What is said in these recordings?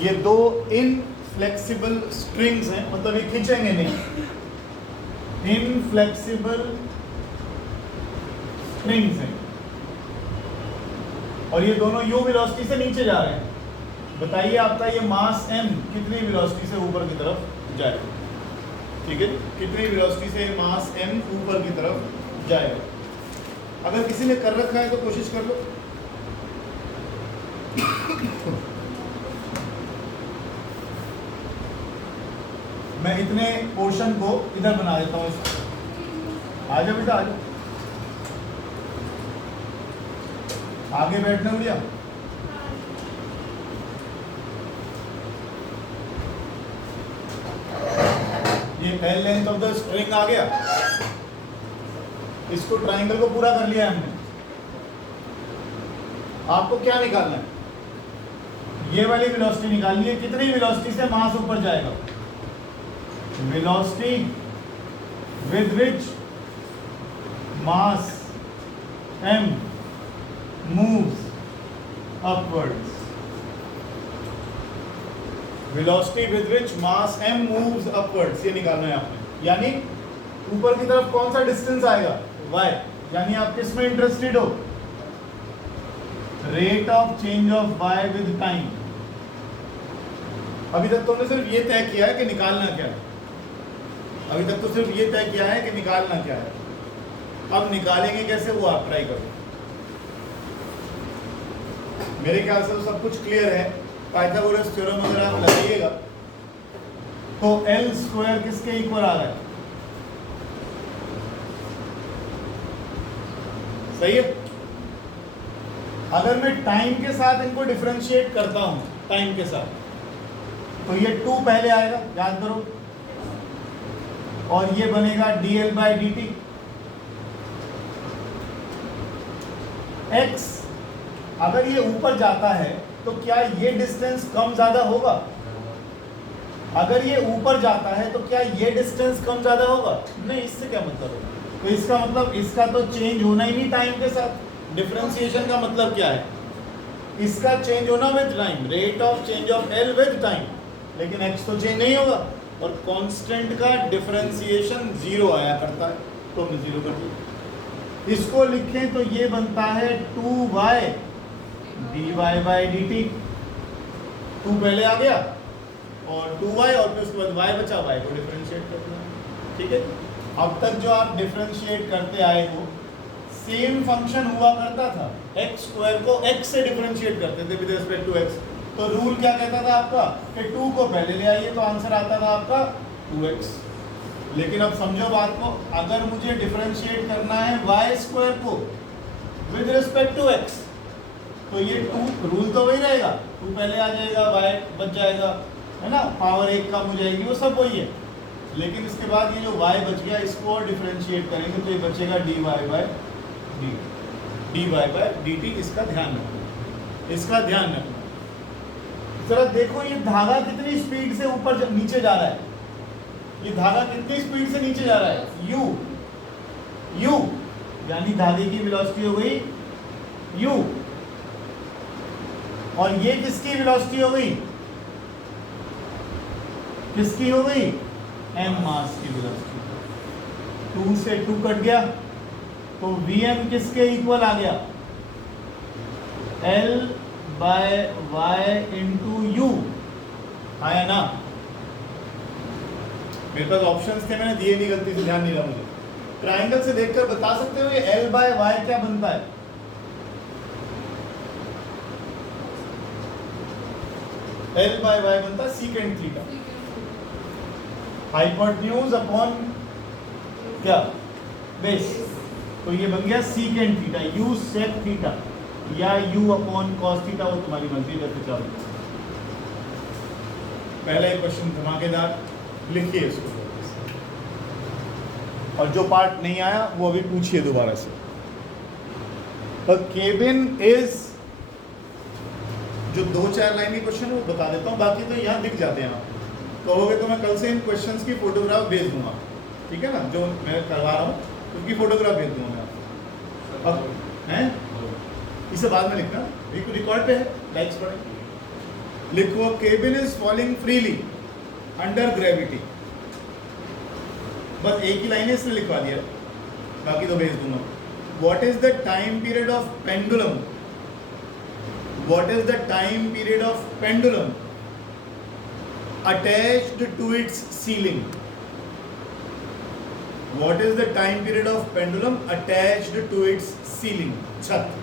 ये दो inflexible strings हैं, मतलब ये खींचेंगे नहीं, इनफ्लेक्सिबल स्ट्रिंग्स हैं, और ये दोनों u वेलोसिटी से नीचे जा रहे हैं। बताइए आपका ये मास m कितनी वेलोसिटी से ऊपर की तरफ जाएगा? ठीक है, कितनी वेलोसिटी से मास m ऊपर की तरफ जाएगा? अगर किसी ने कर रखा है तो कोशिश कर लो। मैं इतने पोर्शन को इधर बना देता हूँ। आ जाओ बेटा, आ जाओ, आगे बैठना भैया। ये L length of the string आ गया, इसको ट्राइंगल को पूरा कर लिया हमने। आपको क्या निकालना है? ये वाली वेलोसिटी निकालनी है, कितनी वेलोसिटी से मास ऊपर जाएगा? Velocity with which mass m moves upwards, velocity with which mass m moves upwards, ये निकालना है आपने। यानी ऊपर की तरफ कौन सा डिस्टेंस आएगा? y। यानी आप किस में इंटरेस्टेड हो? Rate of change of y with time. अभी तक तो हमने सिर्फ ये तय किया है कि निकालना क्या है, अभी तक तो सिर्फ ये तय किया है कि निकालना क्या है। अब निकालेंगे कैसे, वो आप ट्राई करो। मेरे ख्याल से तो सब कुछ क्लियर है। पाइथागोरस थ्योरम अगर आप लगाइएगा तो L स्क्वायर किसके इक्वल आ रहा है? सही है। अगर मैं टाइम के साथ इनको डिफरेंशिएट करता हूं, टाइम के साथ, तो ये 2 पहले आएगा, याद करो, और ये बनेगा dl/dt। x अगर ये ऊपर जाता है तो क्या ये डिस्टेंस कम ज्यादा होगा? अगर ये ऊपर जाता है तो क्या ये डिस्टेंस कम ज्यादा होगा? नहीं। इससे क्या मतलब है? तो इसका मतलब इसका तो चेंज होना ही नहीं टाइम के साथ। डिफरेंशिएशन का मतलब क्या है? इसका चेंज होना with time, rate of change of L with time, लेकिन x तो चेंज नहीं होगा। और कांस्टेंट का डिफरेंशिएशन 0 आया करता है, तो हमने 0 कर दिया। इसको लिखें तो ये बनता है 2y dy/dt। 2 पहले आ गया और 2y, और फिर उसके बाद y बचा, y को डिफरेंशिएट कर दिया। ठीक है। अब तक जो आप डिफरेंशिएट करते आए हो, सेम फंक्शन हुआ करता था। x स्क्वायर को x से डिफरेंशिएट करते थे विद रिस्पेक्ट टू x। तो रूल क्या कहता था आपका कि 2 को पहले ले आइए, तो आंसर आता था आपका 2x। लेकिन अब समझो बात को, अगर मुझे डिफरेंशिएट करना है y स्क्वायर को विद रिस्पेक्ट टू x, तो ये 2 रूल तो वही रहेगा, 2 पहले आ जाएगा, y बच जाएगा, है ना, पावर 1 कम हो जाएगी, वो सब वही है। लेकिन इसके बाद ये जो y बच गया, इसको और डिफरेंशिएट करेंगे तो ये बचेगा dy/dt। इसका ध्यान रखना, इसका ध्यान रखना। जरा देखो ये धागा कितनी स्पीड से ऊपर नीचे जा रहा है, ये धागा कितनी स्पीड से नीचे जा रहा है? u यानी धागे की वेलोसिटी हो गई u, और ये किसकी वेलोसिटी हो गई? किसकी हो गई? m मास की वेलोसिटी। 2 से 2 कट गया, तो vm किसके इक्वल आ गया? L/y इंटू u आया ना। मेरे पास ऑप्शंस थे, मैंने दिए नहीं, गलती से ध्यान नहीं रहा मुझे। ट्राइंगल से देखकर बता सकते हो ये L/y क्या बनता है? L/y बनता है सीकेंट थीटा। हाइपोटेन्यूज अपॉन क्या? बेस। तो ये बन गया secant theta, u sec theta या u अपॉन कॉस थीटा, वो तुम्हारी मर्जी है। चलो पहला एक क्वेश्चन धमाकेदार, लिखिए इसको, और जो पार्ट नहीं आया वो अभी पूछिए दोबारा से। A cabin is, जो 2-4 लाइन के क्वेश्चन वो बता देता हूँ, बाकी तो यहाँ दिख जाते हैं। आप कहोगे तो मैं कल से इन क्वेश्चंस की फोटोग्राफ भेज दूंगा, ठीक है ना, जो मैं करवा रहा हूँ उसकी फोटोग्राफ भेज दूंगा मैं आपको। अब हैं इसे बाद में लिखना, रिकॉर्ड पे है, लाइक्स पढ़े। लिखो cabin is falling freely under gravity. बस एक ही लाइन इसने लिखवा दिया, बाकी तो भेज दूंगा। What is the time period of pendulum? What is the time period of pendulum attached to its ceiling? What is the time period of pendulum attached to its ceiling? छत।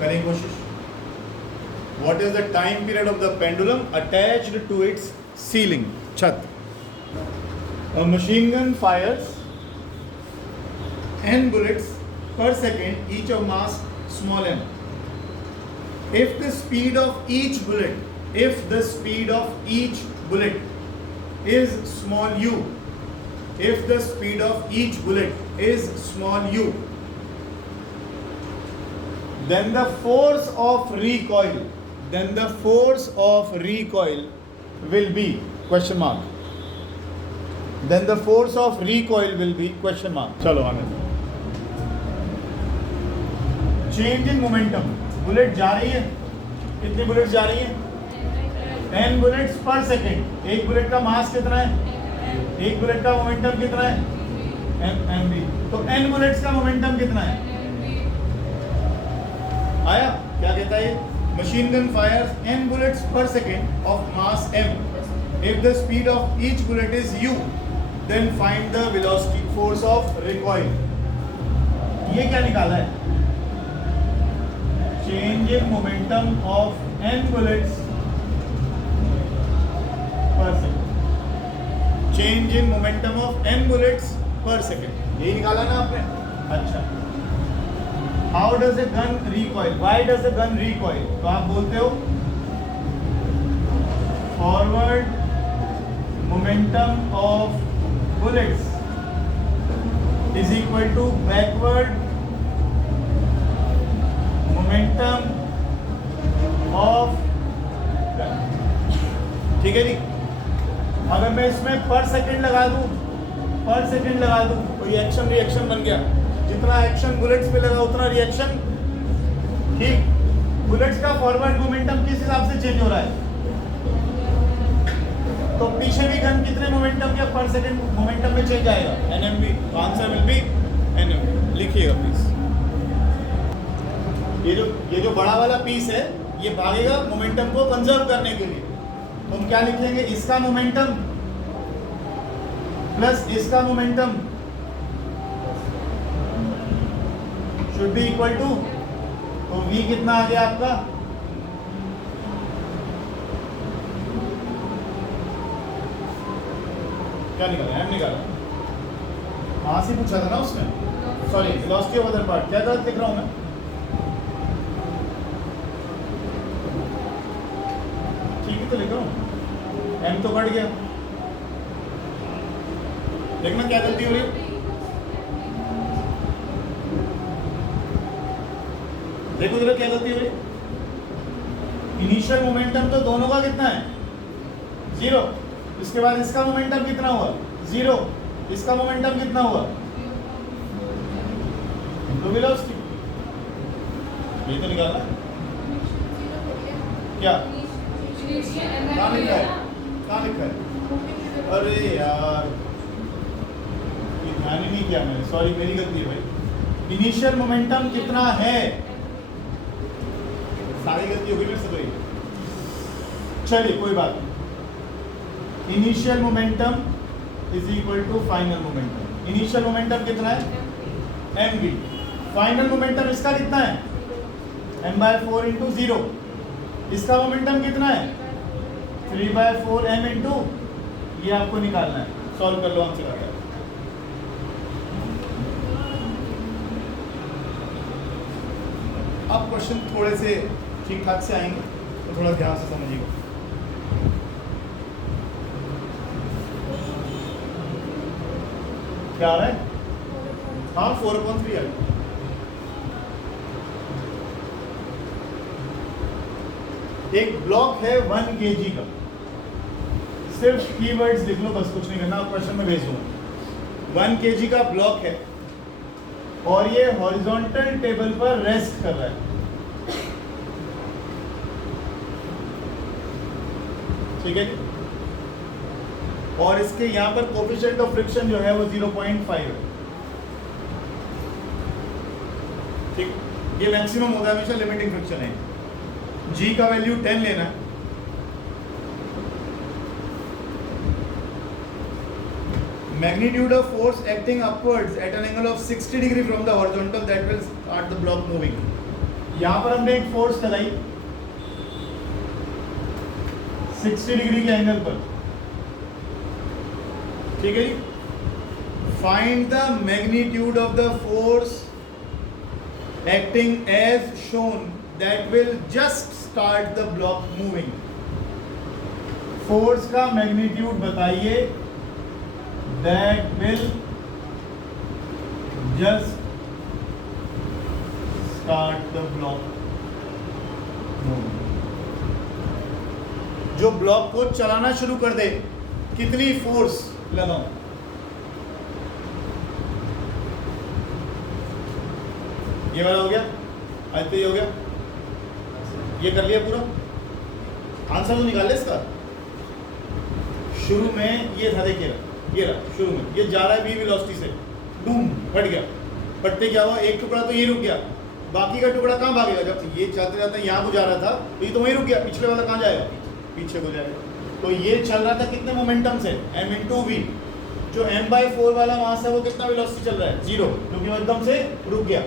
करें कोशिश। What is the time period of the pendulum attached to its ceiling? छत। A machine gun fires n bullets per second, each of mass small m. If the speed of each bullet is small u, if the speed of each bullet is small u, then the force of recoil will be question mark. Then the force of recoil will be question mark. चलो आगे। Change in momentum, bullet जा रही है, कितनी bullet जा रही है? n bullets per second. एक बुलेट का मास कितना है? एक बुलेट का मोमेंटम कितना है? mv। तो n बुलेट्स का मोमेंटम कितना है? आया? क्या कहता है? Machine gun fires n bullets per second of mass m। If the speed of each bullet is u, then find the velocity force of recoil। ये क्या निकाला है? Change in momentum of n bullets per second। Change in momentum of n bullets per second। यही निकाला ना आपने? अच्छा। How does a gun recoil? Why does a gun recoil? तो आप बोलते हो forward momentum of bullets is equal to backward momentum of gun। ठीक है जी। अगर मैं इसमें पर सेकंड लगा दूं तो ये एक्शन रिएक्शन बन गया। जितना एक्शन बुलेट्स पे लगा उतना रिएक्शन। ठीक, बुलेट्स का फॉरवर्ड मोमेंटम किस हिसाब से चेंज हो रहा है? तो पीछे भी गन कितने मोमेंटम के पर सेकंड मोमेंटम में चेंज आएगा? NMV. Answer will be NMV. लिखिएगा प्लीज। ये जो बड़ा वाला पीस है ये भागेगा मोमेंटम को कंजर्व करने के लिए। तो हम क्या लिखेंगे? इसका मोमेंटम प्लस इसका momentum should be equal to, तो v कितना आ गया आपका? क्या निकाला? m निकाला। वहां से पूछा था ना उसने। Sorry, velocity of other part. क्या गलत लिख रहा हूं मैं? ठीक ही तो लिख रहा हूं। m तो बढ़ गया। देखना क्या गलती हो रही है। देखो जरा क्या गलती हो रही है। इनिशियल मोमेंटम तो दोनों का कितना है? 0। इसके बाद इसका मोमेंटम कितना हुआ? 0। इसका मोमेंटम कितना हुआ? तो वेलोसिटी। ये तो निकालना क्या? कहाँ लिखा है? कहाँ लिखा है? अरे यार, ये ध्यान ही नहीं किया मैंने। सॉरी, मेरी गलती है भाई। इनिशियल मोमेंटम कितना है? सारी गलती होगी मेरे से तो ये। चलिए कोई बात नहीं। Initial momentum is equal to final momentum. Initial momentum कितना है? mv। फाइनल मोमेंटम इसका कितना है? m/4 into 0। इसका मोमेंटम कितना है? 3/4 m इंटू, ये आपको निकालना है। सॉल्व कर लो, आंसर आ गया। अब क्वेश्चन थोड़े से ठीक ठाक से आएंगे तो थोड़ा ध्यान से समझिएगा। क्या आ रहा है? हाँ, 4/3 आ गया। एक ब्लॉक है 1 kg का। सिर्फ कीवर्ड्स लिख लो, बस कुछ नहीं करना। क्वेश्चन में भेज दूंगा। 1 kg का ब्लॉक है। और ये हॉरिजॉन्टल टेबल पर रेस्ट कर रहा है, ठीक है। और इसके यहां पर कोफिशिएंट ऑफ फ्रिक्शन जो है वो 0.5 है, ठीक। ये मैक्सिमम होगा हमेशा, लिमिटिंग फ्रिक्शन है। जी का वैल्यू 10 लेना है। Magnitude of force acting upwards at an angle of 60 degree from the horizontal that will start the block moving। यहाँ पर हमने एक फोर्स लगाई 60 डिग्री के एंगल पर, ठीक है जी। Find the magnitude of the force acting as shown that will just start the block moving. Force का मैग्नीट्यूड बताइए that will just start the block moving। जो ब्लॉक को चलाना शुरू कर दे, कितनी फोर्स लगाऊं? ये वाला हो गया, आज तो ये हो गया, ये कर लिया पूरा। आंसर तो निकाल ले इसका। शुरू में ये था, देखिए ये रहा शुरू में, ये जा रहा है v वेलोसिटी से, बूम फट गया। फटते क्या हुआ, एक टुकड़ा तो ये रुक गया, बाकी का टुकड़ा कहाँ भागेगा? जब ये चलते जाते यहाँ को जा रहा था तो ये तो वहीं रुक गया, पिछले वाला कहाँ जाएगा? पीछे को जाएगा। तो ये चल रहा था कितने मोमेंटम से? m/v। जो m/4 वाला मास है वो कितना वेलोसिटी चल रहा है? 0, क्योंकि वो एकदम से रुक गया।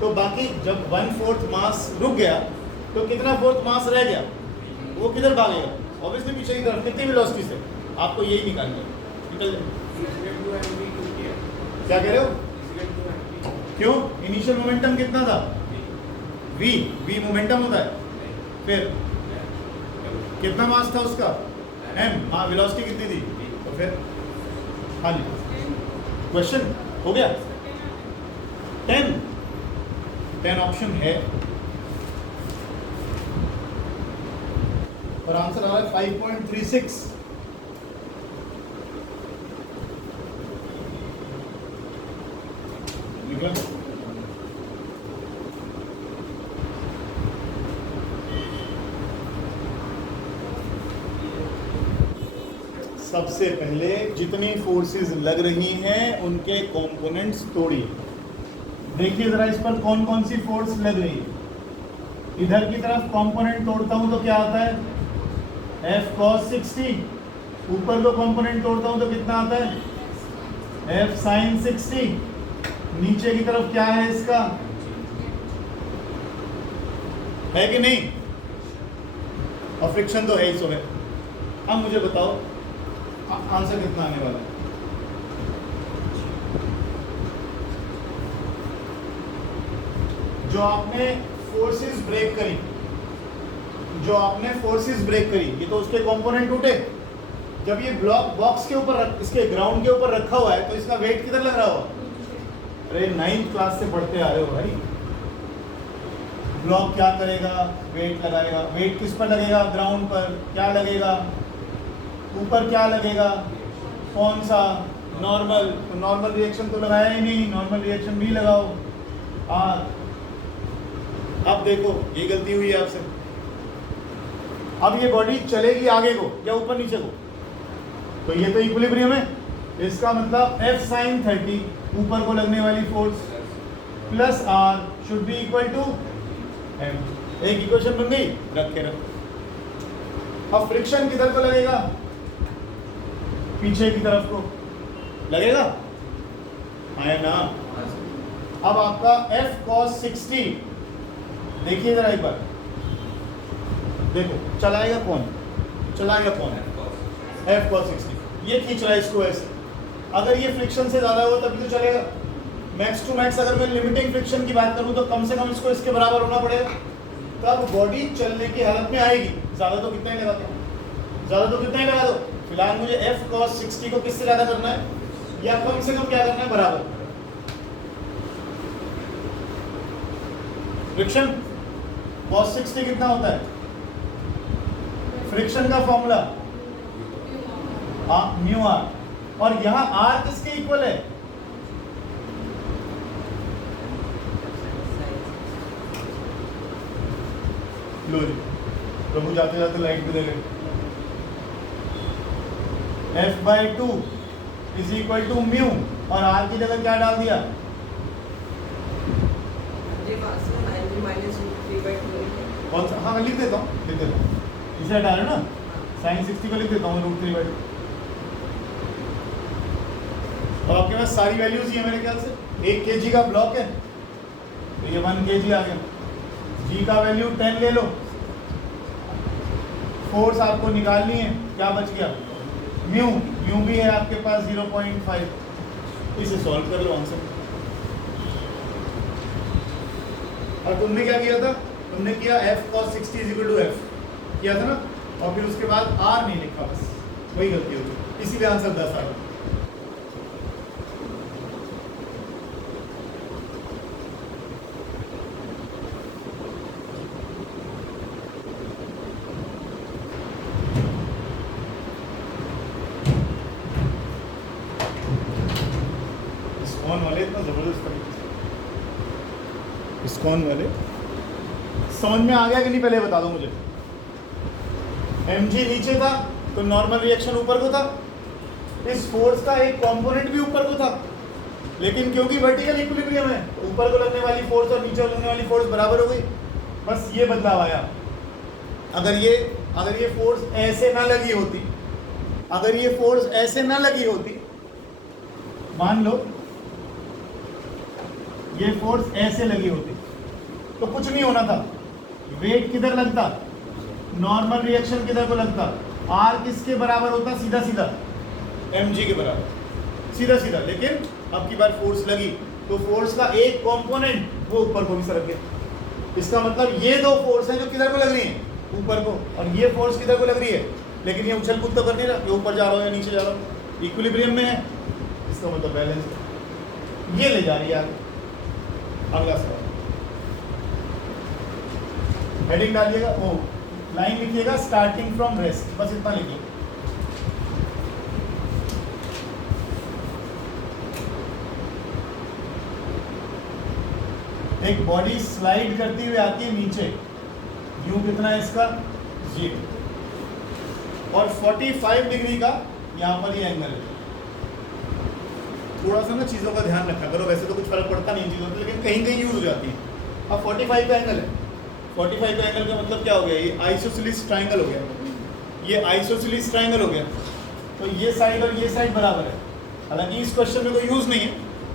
तो बाकी जब 1/4 मास रुक गया तो कितना फोर्थ मास रह गया? वो किधर भागेगा? ऑब्वियसली पीछे की तरफ। कितनी वेलोसिटी से? आपको यही निकालना है। क्या कह रहे हो? क्यों? इनिशियल मोमेंटम कितना था? v मोमेंटम होता है। फिर कितना मास था उसका? m। हाँ, वेलोसिटी कितनी थी? तो फिर हाँ जी, क्वेश्चन हो गया। 10 ऑप्शन है और आंसर आ रहा है 5.36। सबसे पहले जितनी फोर्सेस लग रही हैं उनके कंपोनेंट्स तोड़िए। देखिए जरा इस पर कौन कौन सी फोर्स लग रही है। इधर की तरफ कंपोनेंट तोड़ता हूं तो क्या आता है? F cos 60। ऊपर को कंपोनेंट तोड़ता हूं तो कितना आता है? F sin 60। नीचे की तरफ क्या है इसका? है कि नहीं? और फ्रिक्शन तो है ही। सो है। अब मुझे बताओ आंसर कितना आने वाला है? जो आपने फोर्सेस ब्रेक करी, ये तो उसके कंपोनेंट टूटे। जब ये ब्लॉक बॉक्स के ऊपर, इसके ग्राउंड के ऊपर रखा हुआ है तो इसका वेट किधर लग रहा होगा? अरे 9th क्लास से पढ़ते आ रहे हो भाई। ब्लॉक क्या करेगा? वेट लगाएगा। वेट किस पर लगेगा? ग्राउंड पर। क्या लगेगा? ऊपर क्या लगेगा? कौन सा? नॉर्मल। तो नॉर्मल रिएक्शन तो लगाया ही नहीं, नॉर्मल रिएक्शन भी लगाओ। अब देखो ये गलती हुई है आपसे। अब ये बॉडी चलेगी आगे को या ऊपर नीचे को? तो ये तो इक्विलिब्रियम है। इसका मतलब F sin 30 ऊपर को लगने वाली force plus R should be equal to M। एक इक्वेशन बन गई, रख के रख। अब फ्रिक्शन किधर को लगेगा? पीछे की तरफ को लगेगा, है ना? अब आपका F cos 60, देखिए जरा एक बार, देखो चलाएगा कौन? F cos 60। ये खींच रहा है इसको ऐसे। अगर ये फ्रिक्शन से ज़्यादा हो तभी तो चलेगा। मैक्स टू मैक्स अगर मैं लिमिटिंग फ्रिक्शन की बात करूँ तो कम से कम इसको इसके बराबर होना पड़ेगा, तब बॉडी चलने की हालत में आएगी। ज़्यादा तो कितना ही लगा दो, फिलहाल मुझे F cos 60 को किससे ज़्यादा करना है, या कम से कम क्या करना है? बराबर। फ्रिक्शन cos 60 कितना होता है? फ्रिक्शन का फॉर्मूला म्यू आर। और यहाँ R किसके इक्वल है? लो जी, प्रभु जाते जाते लाइट भी दे गए। F/2 is equal to mu, और R की जगह क्या डाल दिया? कौन सा? हाँ लिख देता हूँ, इसे डालो ना, sin 60 को लिख देता हूँ √3/2। और आपके पास सारी वैल्यूज ही है मेरे ख्याल से। 1 kg का ब्लॉक है तो ये 1 kg आ गया। G का वैल्यू 10 ले लो, फोर्स आपको निकालनी है, क्या बच गया? म्यू भी है आपके पास 0.5, इसे सॉल्व कर लो आंसर। और तुमने क्या किया था? तुमने किया F cos 60 = F किया था ना, और फिर उसके बाद R नहीं लिखा, बस वही गलती होगी, इसीलिए आंसर 10 आ गया। वाले इतना जबरदस्त तरीके से इस्कॉन वाले समझ में आ गया कि नहीं? पहले बता दो मुझे। mg नीचे था तो नॉर्मल रिएक्शन ऊपर को था, इस फोर्स का एक कंपोनेंट भी ऊपर को था, लेकिन क्योंकि वर्टिकल इक्विलिब्रियम है, ऊपर को लगने वाली फोर्स और नीचे लगने वाली फोर्स बराबर हो गई, बस ये बदलाव आया। अगर ये फोर्स ऐसे ना लगी होती, अगर ये फोर्स ऐसे ना लगी होती, मान लो ये फोर्स ऐसे लगी होती तो कुछ नहीं होना था, वेट किधर लगता? नॉर्मल रिएक्शन किधर को लगता? R किसके बराबर होता? सीधा सीधा mg के बराबर, सीधा सीधा। लेकिन अब की बार फोर्स लगी तो फोर्स का एक कंपोनेंट वो ऊपर को भी सरक गया। इसका मतलब ये दो फोर्स हैं जो किधर को लग रही हैं? ऊपर को, और ये फोर्स किधर को लग रही है? लेकिन ये उछल कूद तो कर नहीं रहा, ये ऊपर जा रहा हो या नीचे जा रहा हो, इक्विलिब्रियम में है, इसका मतलब बैलेंस है। ये ले जा रही है आगे। अगला सवाल, हेडिंग डालिएगा, ओ लाइन लिखिएगा, स्टार्टिंग फ्रॉम रेस्ट, बस इतना लिखिए। एक बॉडी स्लाइड करती हुई आती है नीचे, यू कितना है इसका? 0, और 45 डिग्री का यहाँ पर ये एंगल है। थोड़ा सा ना चीज़ों का ध्यान रखा करो, वैसे तो कुछ फर्क पड़ता नहीं चीज़ों से, लेकिन कहीं कहीं यूज हो जाती है। अब 45 का एंगल है, 45 का एंगल का मतलब क्या हो गया? ये आइसोसेलेस ट्रायंगल हो गया, ये आइसोसेलेस ट्रायंगल हो गया, तो ये साइड और ये साइड बराबर है। हालांकि इस क्वेश्चन में कोई यूज़ नहीं है,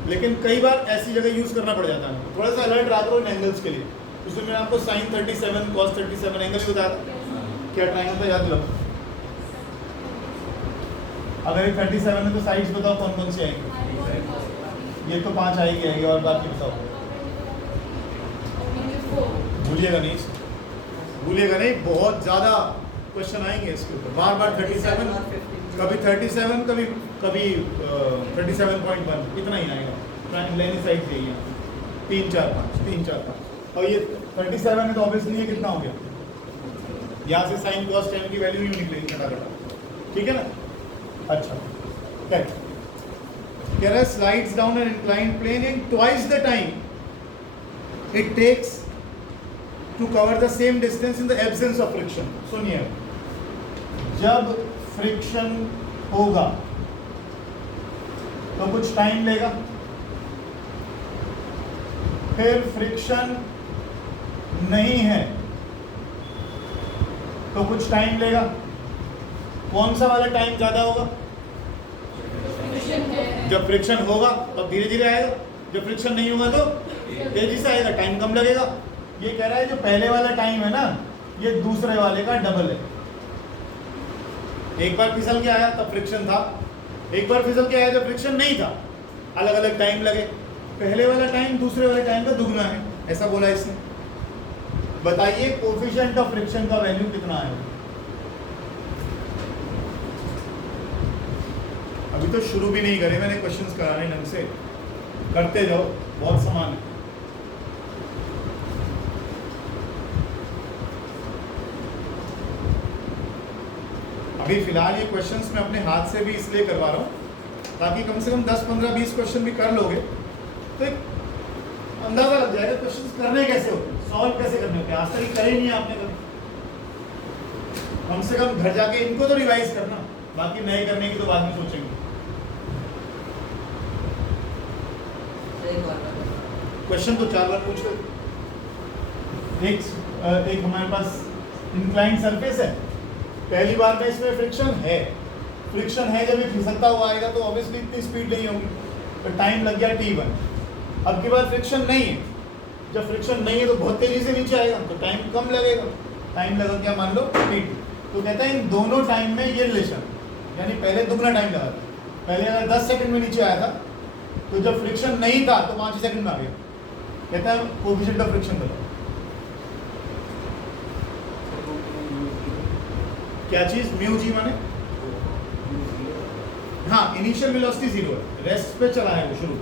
लेकिन कई बार ऐसी जगह यूज़ करना पड़ जाता है। थोड़ा सा अलर्ट रहा करो इन एंगल्स के लिए। उसमें मैंने आपको sin 37 cos 37 एंगल भी बताया था, क्या ट्रायंगल था याद दिलाओ। अगर ये 37 है तो साइड्स बताओ कौन कौन सी आएंगी? ये तो 5 आएगी, और बाकी बताओ। भूलिएगा नहीं, बहुत ज़्यादा क्वेश्चन आएंगे इसके ऊपर, बार बार 37, कभी 37, कभी 37.1, इतना ही आएगा। लेनी साइड यही है, 3 4 5, और ये 37 है तो ऑब्वियसली ये कितना हो गया? यहाँ से sin cos tan की वैल्यू यूँ निकलेगी खटाखटा, ठीक है ना? अच्छा, कह रहा है slides down an inclined plane in twice the time it takes to cover the same distance in the absence of friction. सुनिए, जब फ्रिक्शन होगा तो कुछ टाइम लेगा, फिर फ्रिक्शन नहीं है तो कुछ टाइम लेगा। कौन सा वाला टाइम ज्यादा होगा? जब फ्रिक्शन होगा तब धीरे धीरे आएगा, जब फ्रिक्शन नहीं होगा तो तेजी से आएगा, टाइम कम लगेगा। ये कह रहा है जो पहले वाला टाइम है ना, ये दूसरे वाले का डबल है। एक बार फिसल के आया तब फ्रिक्शन था, एक बार फिसल के आया जब फ्रिक्शन नहीं था, अलग अलग टाइम लगे। पहले वाला टाइम दूसरे वाले टाइम का दुगना है, ऐसा बोला इसने। बताइए कोफिशिएंट ऑफ फ्रिक्शन का वैल्यू कितना है? अभी तो शुरू भी नहीं करे मैंने क्वेश्चंस कराने ढंग से, करते जाओ, बहुत समान है। अभी फिलहाल ये क्वेश्चंस मैं अपने हाथ से भी इसलिए करवा रहा हूँ ताकि कम से कम 10 15 20 क्वेश्चन भी कर लोगे तो एक अंदाजा लग जाएगा क्वेश्चंस करने कैसे होते हैं, सॉल्व कैसे करने होते हैं। आज तक करे ही नहीं आपने कभी, कम से कम घर जाके इनको तो रिवाइज करना, बाकी नए करने की तो बाद में सोचेंगे। क्वेश्चन तो 4 बार पूछ लो। एक हमारे पास इंक्लाइंड सरफेस है, पहली बार में इसमें फ्रिक्शन है, जब ये खिसकता हुआ आएगा तो ऑब्वियसली इतनी स्पीड नहीं होगी, तो टाइम लग गया t1। अब की बार फ्रिक्शन नहीं है, जब फ्रिक्शन नहीं है तो बहुत तेजी से नीचे आएगा, तो टाइम कम लगेगा, टाइम लगा क्या मान लो t2। तो कहता है इन दोनों टाइम में ये रिलेशन, यानी पहले दुगना टाइम लगा था, पहले अगर 10 सेकंड में नीचे आया था तो जब फ्रिक्शन नहीं था तो 5 सेकंड में आ गया। कहता है कोएफिशिएंट ऑफ फ्रिक्शन बताओ, क्या चीज म्यू जी माने, हाँ इनिशियल वेलोसिटी 0 है, रेस्ट पे चला है वो शुरू।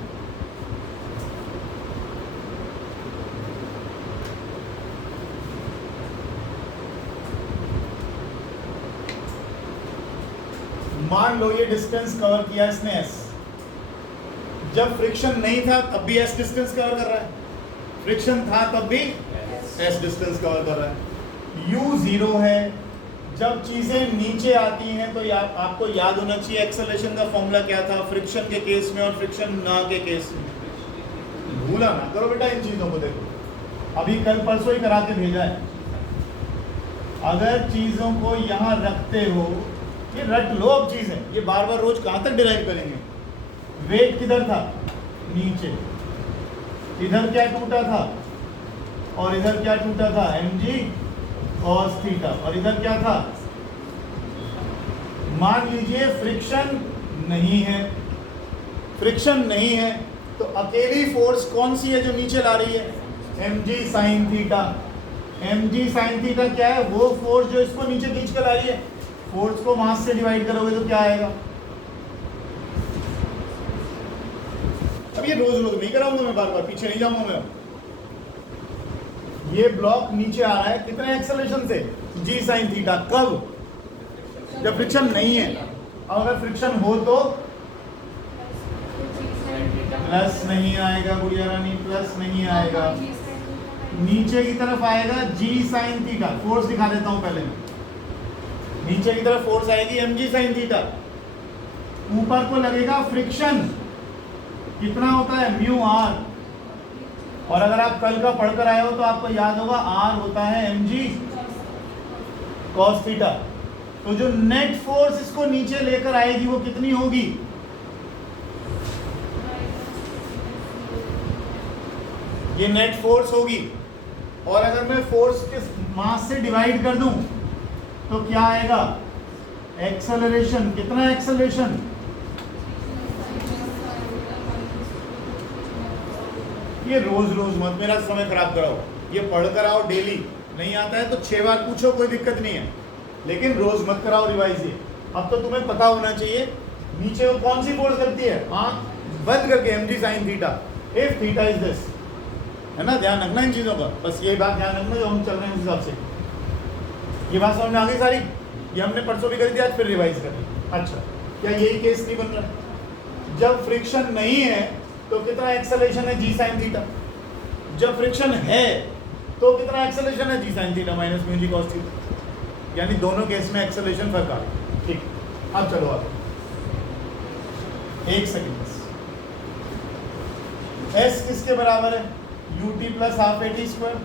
मान लो ये डिस्टेंस कवर किया इसने s, जब फ्रिक्शन नहीं था तब भी s डिस्टेंस कवर कर रहा है, फ्रिक्शन था तब भी s डिस्टेंस कवर कर रहा है। u 0 है, जब चीजें नीचे आती हैं तो आपको याद होना चाहिए एक्सेलरेशन का फॉर्मूला क्या था फ्रिक्शन के केस में और फ्रिक्शन ना के केस में, भूला ना करो बेटा इन चीजों को। देखो अभी कल परसों ही करा के भेजा है, अगर चीजों को यहाँ रखते हो, ये रट लो अब चीजें, ये बार बार रोज कहाँ तक डिराइव करेंगे। वेट किधर था, नीचे, इधर क्या टूटा था और इधर क्या टूटा था, mg cos थीटा, और इधर क्या था, मान लीजिए फ्रिक्शन नहीं है, फ्रिक्शन नहीं है तो अकेली फोर्स कौन सी है जो नीचे ला रही है, mg sin theta. mg sin theta क्या है, वो फोर्स जो इसको नीचे खींच कर ला रही है, फोर्स को मास से डिवाइड करोगे तो क्या आएगा। अब ये रोज रोज नहीं कराऊंगा मैं, बार बार पीछे नहीं जाऊंगा मैं। ये ब्लॉक नीचे आ रहा है कितने एक्सेलरेशन से, g sin थीटा, कब, जब फ्रिक्शन नहीं है। अब अगर फ्रिक्शन हो तो प्लस नहीं आएगा गुड़िया रानी, प्लस नहीं आएगा, नीचे की तरफ आएगा g sin थीटा। फोर्स दिखा देता हूं पहले मैं, नीचे की तरफ फोर्स आएगी mg sin थीटा, ऊपर को लगेगा फ्रिक्शन, कितना होता है म्यू r, और अगर आप कल का पढ़कर आए हो तो आपको याद होगा r होता है mg cos थीटा। तो जो नेट फोर्स इसको नीचे लेकर आएगी वो कितनी होगी, ये नेट फोर्स होगी। और अगर मैं फोर्स के मास से डिवाइड कर दूं तो क्या आएगा, एक्सेलरेशन, कितना एक्सेलरेशन, ये रोज रोज मत मेरा समय खराब कराओ, ये पढ़ कर आओ डेली, नहीं आता है तो 6 बार पूछो कोई दिक्कत नहीं है, लेकिन रोज मत कराओ रिवाइज। ये अब तो तुम्हें पता होना चाहिए नीचे वो कौन सी फोर्स लगती है, आंख बंद करके mg sin theta, if theta is this, है ना, ध्यान रखना इन चीजों का, बस ये बात ध्यान रखना जो हम चल रहे हैं उस हिसाब से। ये बात समझ में आ गई सारी, ये हमने परसों भी करी थी, आज फिर रिवाइज कर ली। अच्छा, क्या यही केस नहीं बन रहा, जब फ्रिक्शन नहीं है तो कितना एक्सेलरेशन है g sin थीटा, जब फ्रिक्शन है तो कितना एक्सेलरेशन है g sin theta minus mu g cos theta, यानी दोनों केस में एक्सेलरेशन फर्क आ गया। ठीक, अब चलो आप एक सेकंड बस, s किसके बराबर है, ut plus half at square,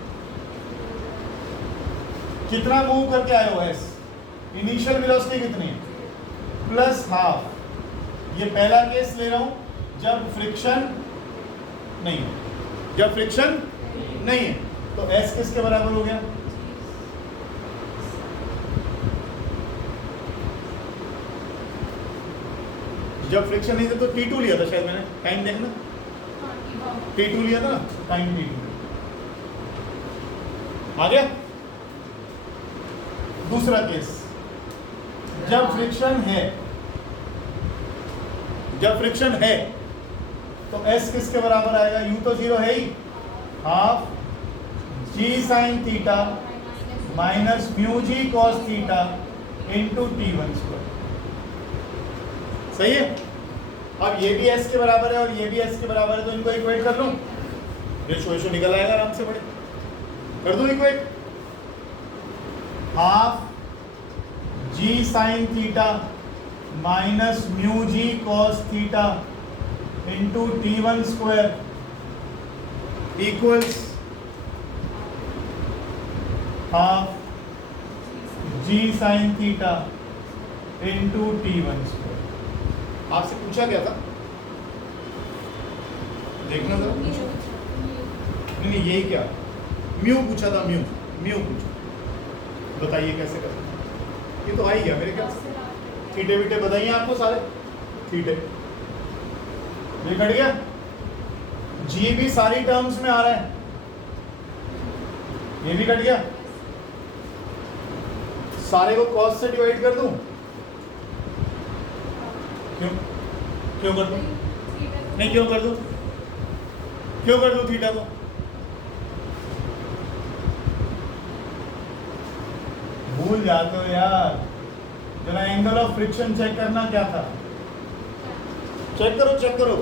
कितना मूव करके आए हो s, इनिशियल वेलोसिटी कितनी है, प्लस हाफ। ये पहला केस ले रहा हूं जब फ्रिक्शन नहीं है, जब फ्रिक्शन नहीं है तो s किसके बराबर हो गया, जब फ्रिक्शन नहीं था तो t2 लिया था शायद मैंने, टाइम देखना, t2 लिया था ना, टाइम t2 आ गया। दूसरा केस, जब फ्रिक्शन है, जब फ्रिक्शन है तो s किसके बराबर आएगा, u तो 0 है ही, half g sin theta minus mu g cos theta into t1 square, सही है। अब ये भी s के बराबर है और ये भी s के बराबर है, तो इनको इक्वेट कर लूं, रेशो निकल आएगा आराम से बड़े। कर दो equate, half G sine theta minus mu G cos theta into T1 square equals half G sine theta into T1 square. आपसे पूछा क्या था, देखना जरा। नहीं यही क्या, म्यू पूछा था, म्यू पूछा, बताइए कैसे करते हैं। ये तो आ ही गया मेरे ख्याल से। थीटे वीटे बताइए आपको सारे, थीटे ये कट गया, जी भी सारी टर्म्स में आ रहा है, ये भी कट गया। सारे को कॉस से डिवाइड कर दूं, क्यों कर दूं, नहीं क्यों कर दूं थीटा को, भूल जाते हो यार। जरा एंगल ऑफ फ्रिक्शन चेक करना क्या था, चेक करो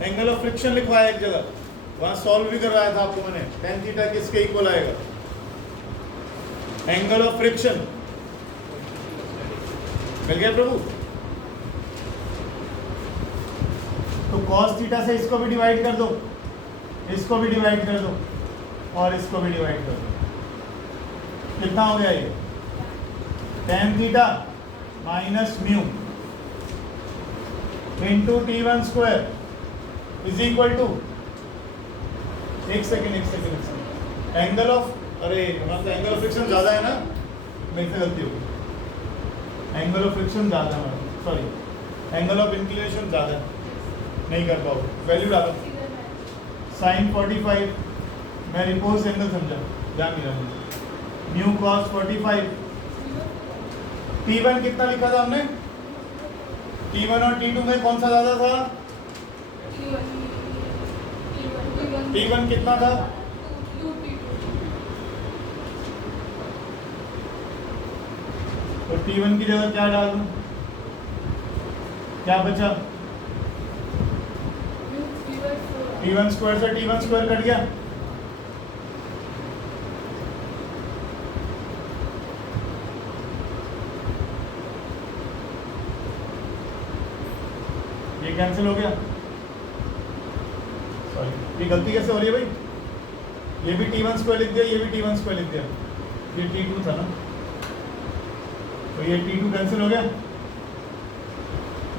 एंगल ऑफ फ्रिक्शन लिखवाया एक जगह, वहां सॉल्व भी करवाया था आपको मैंने। tan थीटा किसके इक्वल आएगा, एंगल ऑफ फ्रिक्शन। मिल गया प्रभु। तो cos थीटा से इसको भी डिवाइड कर दो, इसको भी डिवाइड कर दो और इसको भी डिवाइड कर दो। कितना हो गया ये, tan theta minus mu into T1 square is equal to, एक सेकेंड एंगल ऑफ, अरे हमारा तो एंगल ऑफ फ्रिक्शन ज्यादा है ना, मेरे से गलती होगी, एंगल ऑफ फ्रिक्शन ज्यादा है, सॉरी एंगल ऑफ इंक्लिनेशन ज्यादा है, नहीं कर पाओगे। वैल्यू डालो साइन 45, मैं रिपोज एंगल समझा, ध्यान नहीं रखना, म्यू कॉस 45। T1 कितना लिखा था हमने, T1 और T2 में कौन सा ज्यादा था, T1 कितना था, तो T1 की जगह क्या डाल दूं, क्या बचा, T1 स्क्वायर से T1 स्क्वायर कट गया, ये कैंसिल हो गया। सॉरी ये गलती कैसे हो रही है भाई, ये भी T1 स्क्वायर लिख दिया, ये भी T1 स्क्वायर लिख दिया, ये T2 था ना, तो ये T2 कैंसिल हो गया,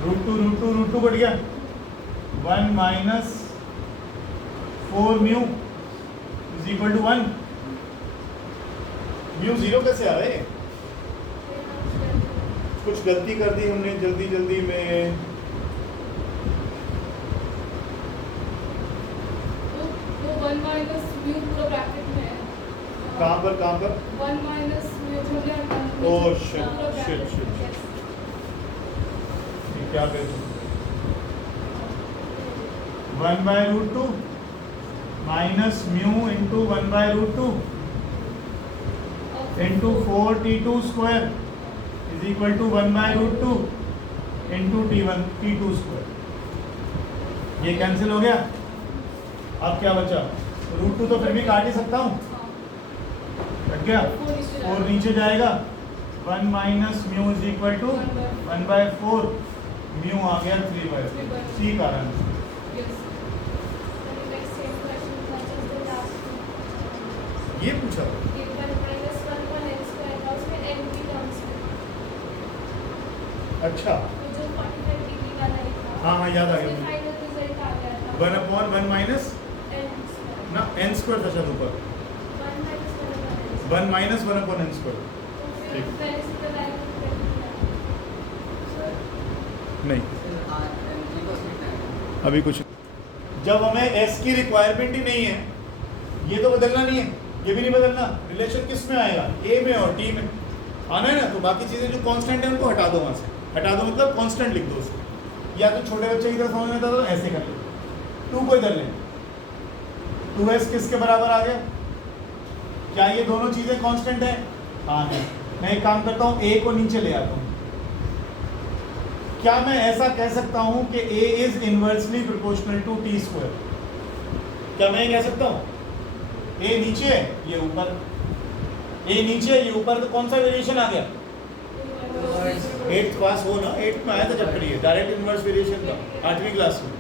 रूट टू कट गया, 1 minus 4 mu is equal to 1। Mu zero कैसे आ रहे, कुछ गलती कर दी हमने जल्दी में। कहाँ पर 1 माइनस म्यू, ओह शिट क्या कर 1 by root 2 minus mu into 1 by root 2 into 4T2 square is equal to 1 by root 2 into T2 square. ये कैंसिल हो गया, अब क्या बचा, रूट 2 तो फिर भी काट ही सकता हूँ, कट गया, 4 नीचे जाएगा, 1 minus mu is equal to 1 by 4, mu आ गया 3 बाय 4, सी कारण। ये पूछा अच्छा, हाँ याद आ गया, 1/1 माइनस ना n स्क्वायर था शायद ऊपर, 1 माइनस 1/n स्क्वायर। नहीं अभी कुछ, जब हमें s की रिक्वायरमेंट ही नहीं है, ये तो बदलना नहीं है, ये भी नहीं बदलना, रिलेशन किस में आएगा, a में और t में आना है ना, तो बाकी चीज़ें जो कांस्टेंट है उनको हटा दो, वहाँ से हटा दो मतलब कांस्टेंट लिख दो उसको, या तो छोटे बच्चे की तरह समझ में आता तो ऐसे कर ले, 2 को इधर लें, 2s किसके बराबर आ गया, क्या ये दोनों चीज़ें कांस्टेंट है, हाँ है। मैं एक काम करता हूँ, a को नीचे ले आता हूँ, क्या मैं ऐसा कह सकता हूँ कि a is inversely proportional to t square, क्या मैं ये कह सकता हूँ ए नीचे ये ऊपर, ए नीचे ये ऊपर, तो कौन सा वेरिएशन आ गया? 8th पास हो ना, 8th में आया था चैप्टर ये डायरेक्ट इनवर्स वेरिएशन का 8वीं क्लास में।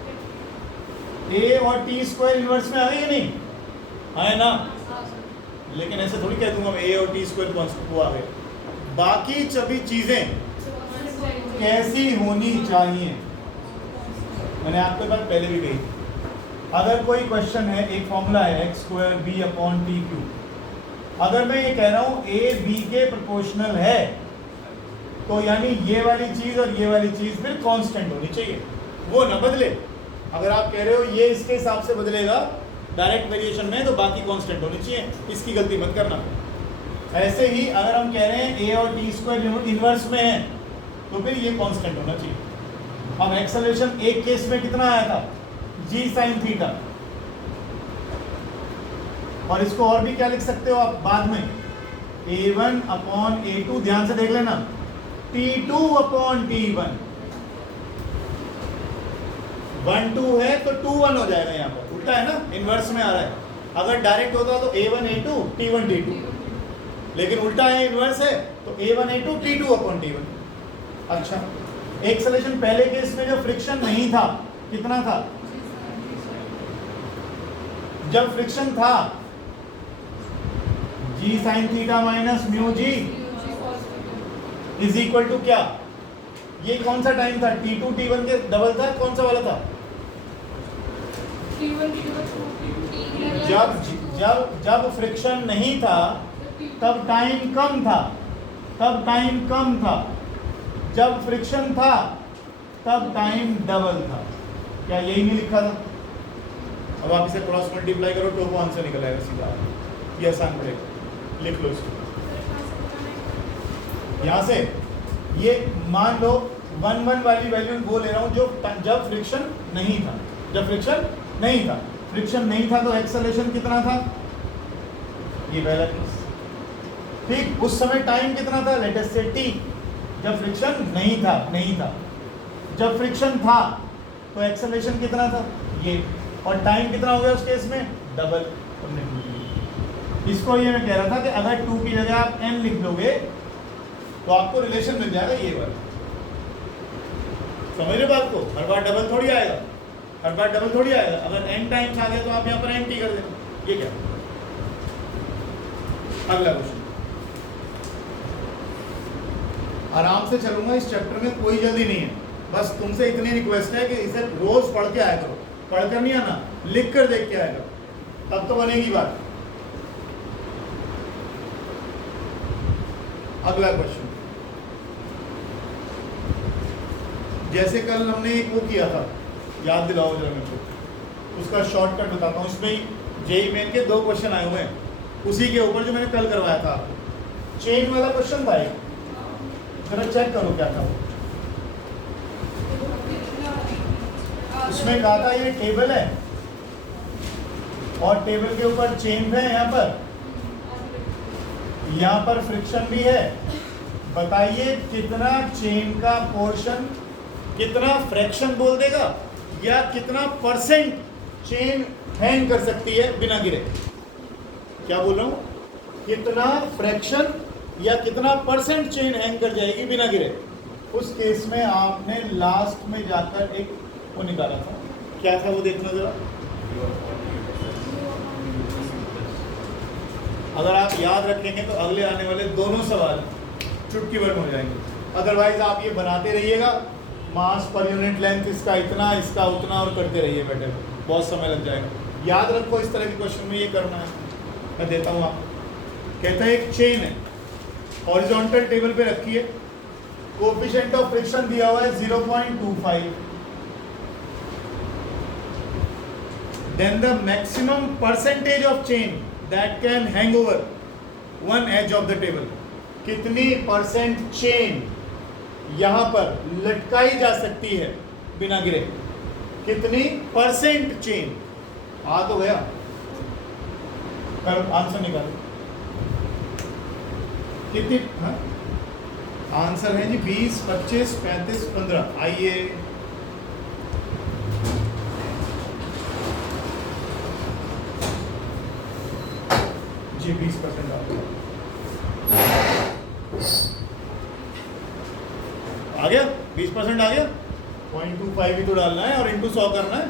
ए और टी स्क्वायर इनवर्स में आ गए या नहीं आए ना? लेकिन ऐसे थोड़ी कह दूंगा मैं ए और टी स्क्वायर वो आ गए। बाकी सभी चीजें कैसी होनी चाहिए मैंने आपके पास पहले भी कही। अगर कोई क्वेश्चन है, एक फॉर्मूला है x square b upon t q, अगर मैं ये कह रहा हूं ए बी के प्रोपोर्शनल है तो यानी ये वाली चीज और ये वाली चीज फिर कांस्टेंट होनी चाहिए, वो ना बदले। अगर आप कह रहे हो ये इसके हिसाब से बदलेगा डायरेक्ट वेरिएशन में तो बाकी कांस्टेंट होनी चाहिए, इसकी गलती मत करना। ऐसे ही अगर हम कह रहे हैं ए और टी स्क्वायर इनवर्स में है तो फिर ये कांस्टेंट होना चाहिए। अब एक्सेलरेशन एक केस में कितना आया था? जी साइन थीटा, और इसको और भी क्या लिख सकते हो आप बाद में, a1 अपॉन a2, ध्यान से देख लेना, t2 अपॉन t1, 1 2 है तो 2 1 हो जाएगा, यहाँ पर उल्टा है ना, इनवर्स में आ रहा है। अगर डायरेक्ट होता तो a1 a2 t1 t2, लेकिन उल्टा है, इनवर्स है, तो a1 a2 t2 upon t1। अच्छा, एक्सेलरेशन पहले केस में जब फ्रिक्शन नहीं था कितना था? जब फ्रिक्शन था G sine theta minus mu G is equal to क्या? ये कौन सा टाइम था? t2 t1 के डबल था, कौन सा वाला था? जब जब जब फ्रिक्शन नहीं था तब टाइम कम था, तब टाइम कम था, जब फ्रिक्शन था तब टाइम डबल था। क्या यही नहीं लिखा था? अब आप इसे क्रॉस मल्टीप्लाई करो तो वो आंसर निकल आएगा सीधा, ये आसान पड़ेगा, लिख लो इसको। यहाँ से ये मान लो 1 1 वाली वैल्यू वो ले रहा हूँ जो जब फ्रिक्शन नहीं था, जब फ्रिक्शन नहीं था, फ्रिक्शन नहीं था तो एक्सेलरेशन कितना था? ये पहला केस, ठीक। उस समय टाइम कितना था? लेट अस से t, जब फ्रिक्शन नहीं था, नहीं था। जब फ्रिक्शन था तो एक्सेलरेशन कितना था? ये, और टाइम कितना हो गया उस केस में? डबल। इसको ये मैं कह रहा था कि अगर 2 की जगह आप n लिख दोगे तो आपको रिलेशन मिल जाएगा ये वाला। समझ रहे बात को? हर बार डबल थोड़ी आएगा, हर बार डबल थोड़ी आएगा। अगर n टाइम्स आ गया तो आप यहाँ पर nt कर देना। ये क्या? अगला क्वेश्चन, आराम से चलूंगा इस चैप्टर में, कोई जल्दी नहीं है, बस तुमसे इतनी रिक्वेस्ट है कि इसे रोज पढ़ के आया करो, पढ़ कर नहीं आना, लिख कर देख के आया करो, तब तो बनेगी बात। अगला क्वेश्चन, जैसे कल हमने एक वो किया था, याद दिलाओ जरा मेरे को, उसका शॉर्टकट बताता हूँ। इसमें जेईई मेन के 2 क्वेश्चन आए हुए हैं उसी के ऊपर जो मैंने कल करवाया था। चेन वाला क्वेश्चन था एक, जरा चेक करो क्या था। उसमें कहा था ये टेबल है और टेबल के ऊपर चेन है, यहाँ पर फ्रिक्शन भी है। बताइए कितना चेन का पोर्शन, कितना फ्रैक्शन बोल देगा या कितना परसेंट चेन हैंग कर सकती है बिना गिरे। क्या बोल रहा हूँ? कितना फ्रैक्शन या कितना परसेंट चेन हैंग कर जाएगी बिना गिरे। उस केस में आपने लास्ट में जाकर एक वो निकाला था, क्या था वो देखना जरा। अगर आप याद रखेंगे तो अगले आने वाले दोनों सवाल चुटकी भर में हो जाएंगे। अदरवाइज आप ये बनाते रहिएगा, मास पर यूनिट लेंथ इसका इतना, इसका उतना, और करते रहिए बेटे, बहुत समय लग जाएगा। याद रखो इस तरह के क्वेश्चन में ये करना है। मैं देता हूँ आपको, कहता है एक चेन है, हॉरिजॉन्टल टेबल पे रखी है, कोएफिशिएंट ऑफ फ्रिक्शन दिया हुआ है 0.25, then the maximum percentage of chain that can hang over one edge of the table, कितनी परसेंट चेन यहाँ पर लटकाई जा सकती है बिना गिरे, कितनी परसेंट चेन। आ तो गया, आंसर निकालो कितनी। हाँ आंसर है जी 20, 25, 35, 15। आइए जी 20% आ गया 20% आ गया 0.25 ही तो डालना है और इंटू 100 करना है।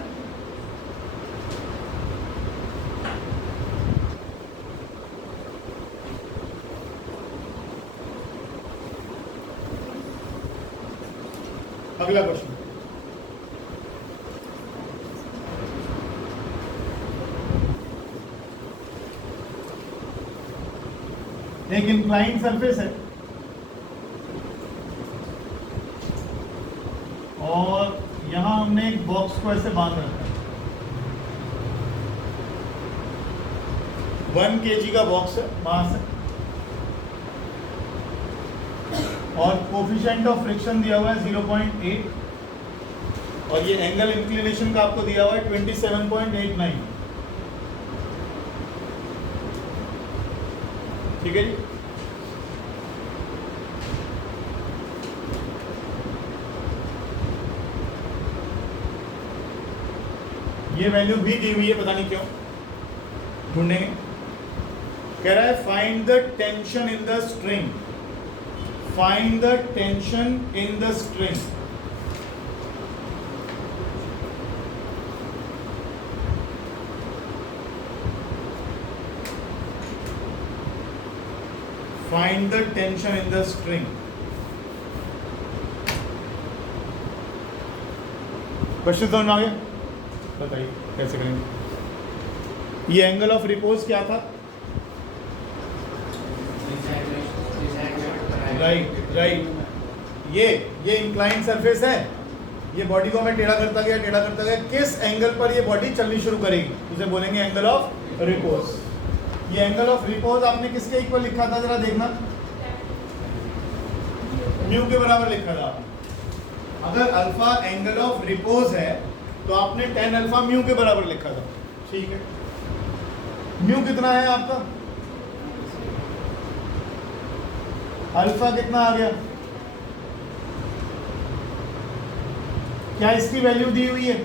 अगला क्वेश्चन, एक इंक्लाइंड सरफेस है और यहां हमने एक बॉक्स को ऐसे बांध रखा है। 1 kg का बॉक्स है मास है और कोफिशिएंट ऑफ फ्रिक्शन दिया हुआ है 0.8 और ये एंगल इंक्लिनेशन का आपको दिया हुआ है 27.89। ठीक है जी। ये वैल्यू भी दी हुई है, पता नहीं क्यों, ढूंढेंगे। कह रहा है find the tension in the string, find the tension in the string. Find the tension in the string. Question समझ में आ गया? बताइए कैसे करेंगे। ये एंगल ऑफ रिपोज क्या था? राइट। ये इंक्लाइन सरफेस है, ये बॉडी को हमें टेढ़ा करता गया, किस एंगल पर ये बॉडी चलनी शुरू करेगी उसे बोलेंगे एंगल ऑफ रिपोज। ये एंगल ऑफ रिपोज आपने किसके इक्वल लिखा था, जरा देखना, म्यू के बराबर लिखा था। अगर अल्फा एंगल ऑफ रिपोज है तो आपने tan अल्फा म्यू के बराबर लिखा था। ठीक है, म्यू कितना है आपका, अल्फा कितना आ गया, क्या इसकी वैल्यू दी हुई है?